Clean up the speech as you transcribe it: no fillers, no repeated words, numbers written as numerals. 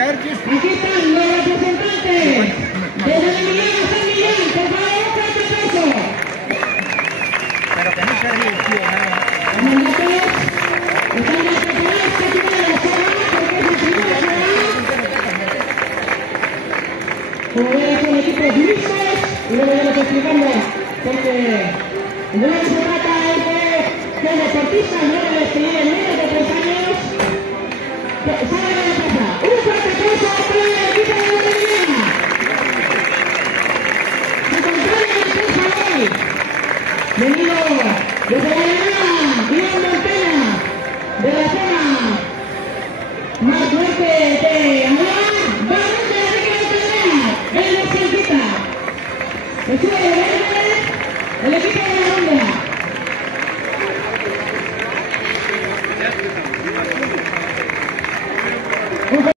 Aquí están los representantes de San Millán a San Millán, por favor, un fuerte aplauso. Pero que no se ríe, tío, nada. Los mandatos están ya preparados, capitanes, porque es el primero que como ven, son equipos mixtos, y luego ya los explicamos, porque de lo que se trata es de que los deportistas no deben escribir en menos de 3 años.